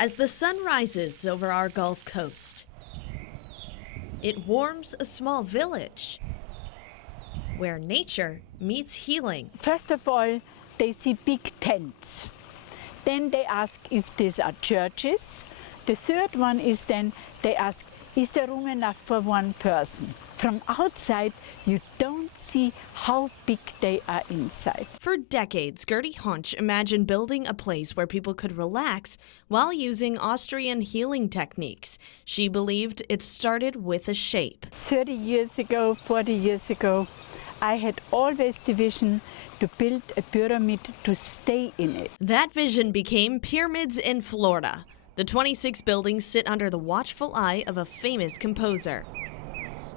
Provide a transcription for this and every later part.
as the sun rises over our Gulf Coast. It warms a small village where nature meets healing. First of all, they see big tents. Then they ask if these are churches. The third one is then they ask, is there room enough for one person? From outside, you don't see how big they are inside. For decades, Gertie Honch imagined building a place where people could relax while using Austrian healing techniques. She believed it started with a shape. 30 years ago, 40 years ago, I had always the vision to build a pyramid to stay in it. That vision became pyramids in Florida. The 26 buildings sit under the watchful eye of a famous composer.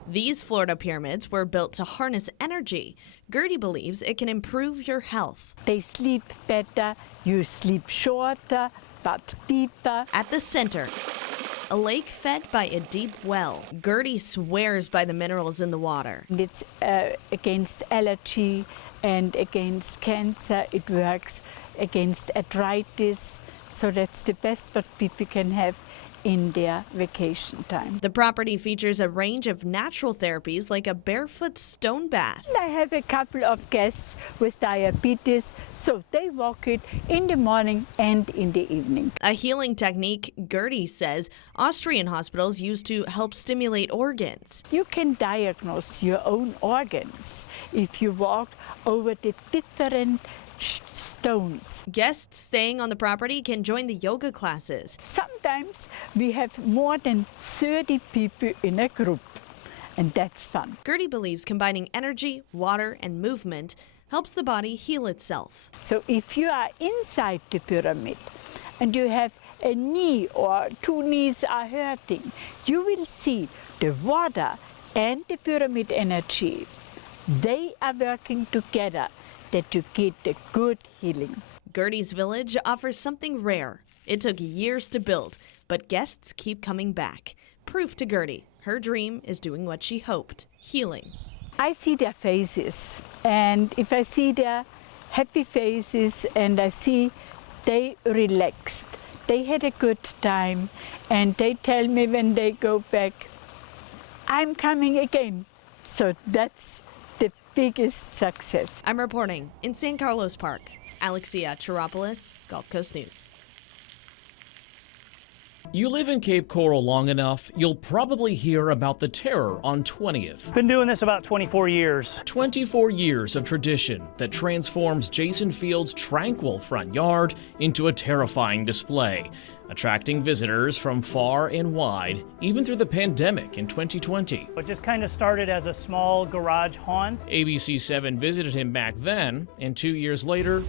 These Florida pyramids were built to harness energy. Gertie believes it can improve your health. They sleep better, you sleep shorter, but deeper. At the center, a lake fed by a deep well. Gertie swears by the minerals in the water. It's against allergy and against cancer. It works against arthritis. So that's the best what people can have in their vacation time. The property features a range of natural therapies like a barefoot stone bath. I have a couple of guests with diabetes, so they walk it in the morning and in the evening. A healing technique Gertie says Austrian hospitals use to help stimulate organs. You can diagnose your own organs if you walk over the different stones. Guests staying on the property can join the yoga classes. Sometimes we have more than 30 people in a group, and that's fun. Gertie believes combining energy, water, and movement helps the body heal itself. So if you are inside the pyramid and you have a knee or two knees are hurting, you will see the water and the pyramid energy. They are working together that you get a good healing. Gertie's village offers something rare. It took years to build, but guests keep coming back. Proof to Gertie, her dream is doing what she hoped, healing. I see their faces, and if I see their happy faces and I see they relaxed, they had a good time, and they tell me when they go back, I'm coming again. So that's the biggest success. I'm reporting in San Carlos Park. Alexia Chiropoulos, Gulf Coast News. You live in Cape Coral long enough, you'll probably hear about the terror on 20th. Been doing this about 24 years. 24 years of tradition that transforms Jason Field's tranquil front yard into a terrifying display, attracting visitors from far and wide, even through the pandemic in 2020. It just kind of started as a small garage haunt. ABC7 visited him back then, and 2 years later,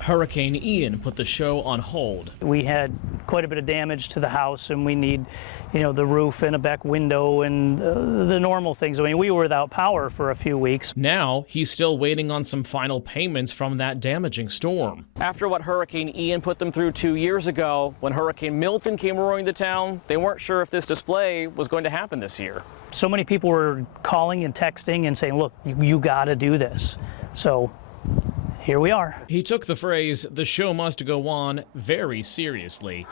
Hurricane Ian put the show on hold. We had quite a bit of damage to the house, and we need, the roof and a back window and the normal things. I mean, we were without power for a few weeks. Now, he's still waiting on some final payments from that damaging storm. After what Hurricane Ian put them through 2 years ago, when Hurricane Milton came roaring to town, they weren't sure if this display was going to happen this year. So many people were calling and texting and saying, look, you got to do this. So here we are. He took the phrase, "the show must go on," very seriously.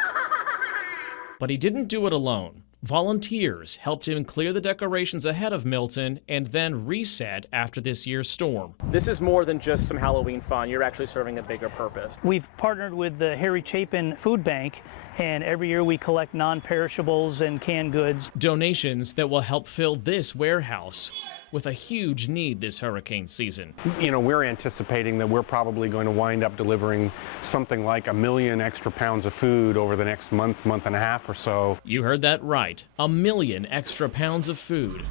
But he didn't do it alone. Volunteers helped him clear the decorations ahead of Milton and then reset after this year's storm. This is more than just some Halloween fun. You're actually serving a bigger purpose. We've partnered with the Harry Chapin Food Bank, and every year we collect non-perishables and canned goods. Donations that will help fill this warehouse with a huge need this hurricane season. We're anticipating that we're probably going to wind up delivering something like 1 million extra pounds of food over the next month and a half or so. You heard that right, 1 million extra pounds of food.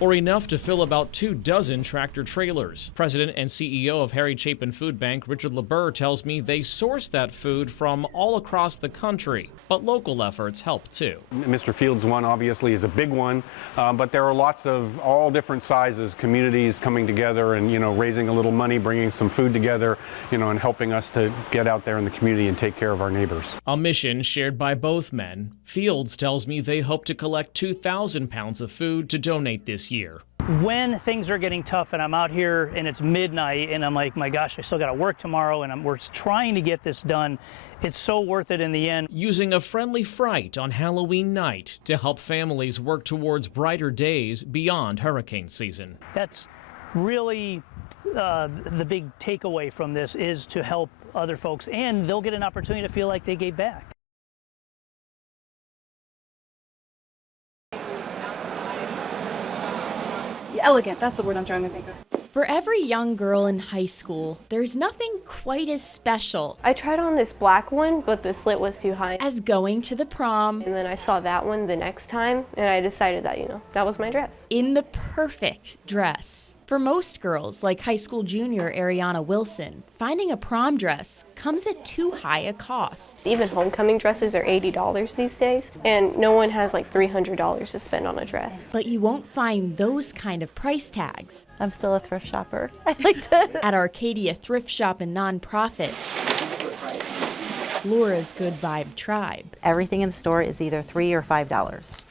Or enough to fill about 24 tractor trailers. President and CEO of Harry Chapin Food Bank, Richard LeBur, tells me they source that food from all across the country, but local efforts help too. Mr. Field's one obviously is a big one, but there are lots of all different sizes, communities coming together and, raising a little money, bringing some food together, and helping us to get out there in the community and take care of our neighbors. A mission shared by both men. Fields tells me they hope to collect 2,000 pounds of food to donate this year. When things are getting tough and I'm out here and it's midnight and I'm like, my gosh, I still got to work tomorrow and we're trying to get this done, it's so worth it in the end. Using a friendly fright on Halloween night to help families work towards brighter days beyond hurricane season. That's really the big takeaway from this, is to help other folks, and they'll get an opportunity to feel like they gave back. Elegant, that's the word I'm trying to think of. For every young girl in high school, there's nothing quite as special I tried on this black one, but the slit was too high. as going to the prom And then I saw that one the next time, and I decided that, that was my dress. in the perfect dress. For most girls, like high school junior Ariana Wilson, finding a prom dress comes at too high a cost. Even homecoming dresses are $80 these days, and no one has like $300 to spend on a dress. But you won't find those kind of price tags I'm still a thrift shopper. I like to. at Arcadia Thrift Shop and Nonprofit, Laura's Good Vibe Tribe. Everything in the store is either $3 or $5,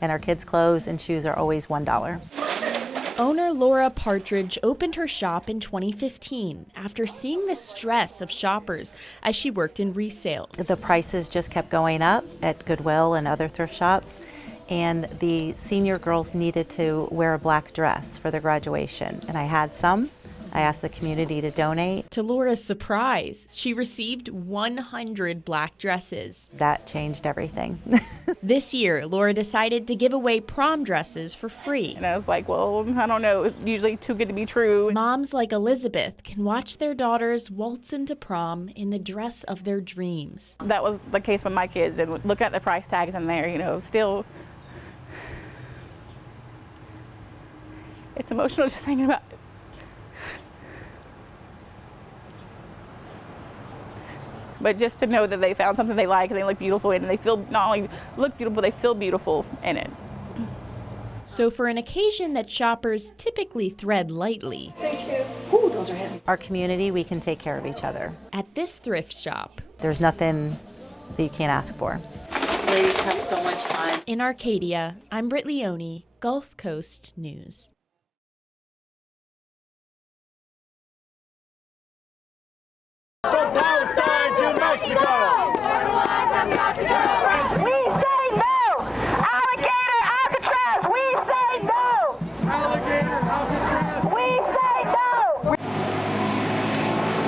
and our kids' clothes and shoes are always $1. Owner Laura Partridge opened her shop in 2015 after seeing the stress of shoppers as she worked in resale. The prices just kept going up at Goodwill and other thrift shops, and the senior girls needed to wear a black dress for their graduation, and I had some. I asked the community to donate. To Laura's surprise, she received 100 black dresses. That changed everything. This year, Laura decided to give away prom dresses for free. And I was like, well, I don't know, it's usually too good to be true. Moms like Elizabeth can watch their daughters waltz into prom in the dress of their dreams. That was the case with my kids, and look at the price tags in there, still. It's emotional just thinking about it. But just to know that they found something they like and they look beautiful in, and they feel not only look beautiful, they feel beautiful in it. So for an occasion that shoppers typically thread lightly, Ooh, those are heavy. Our community, we can take care of each other. at this thrift shop There's nothing that you can't ask for. Ladies have so much fun. in Arcadia, I'm Britt Leone, Gulf Coast News. From Palestine to Mexico! We say no! Alligator Alcatraz! We say no! Alligator Alcatraz! We say no!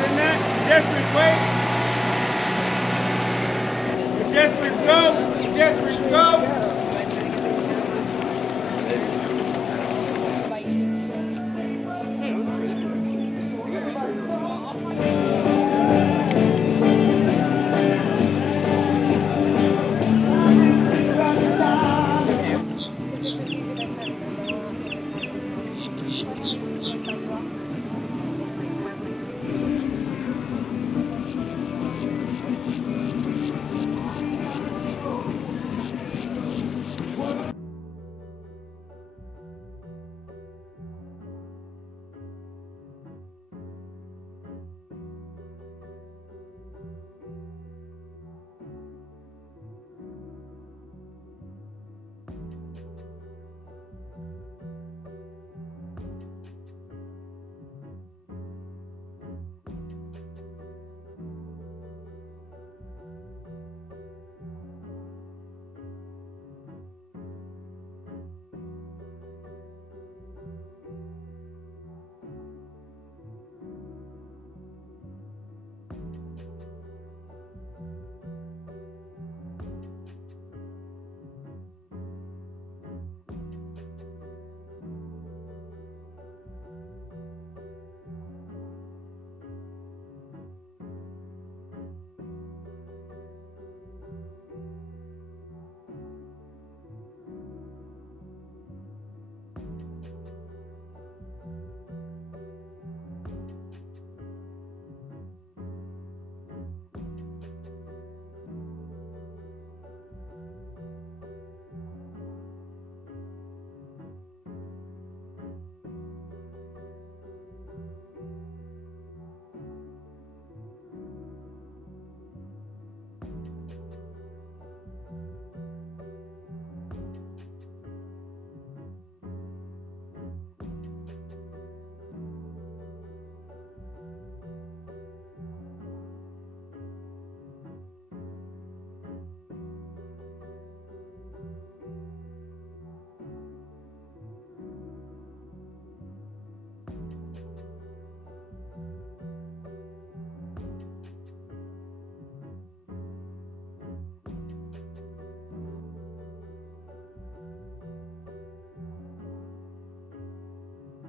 In that district, wait! The districts go! The districts go!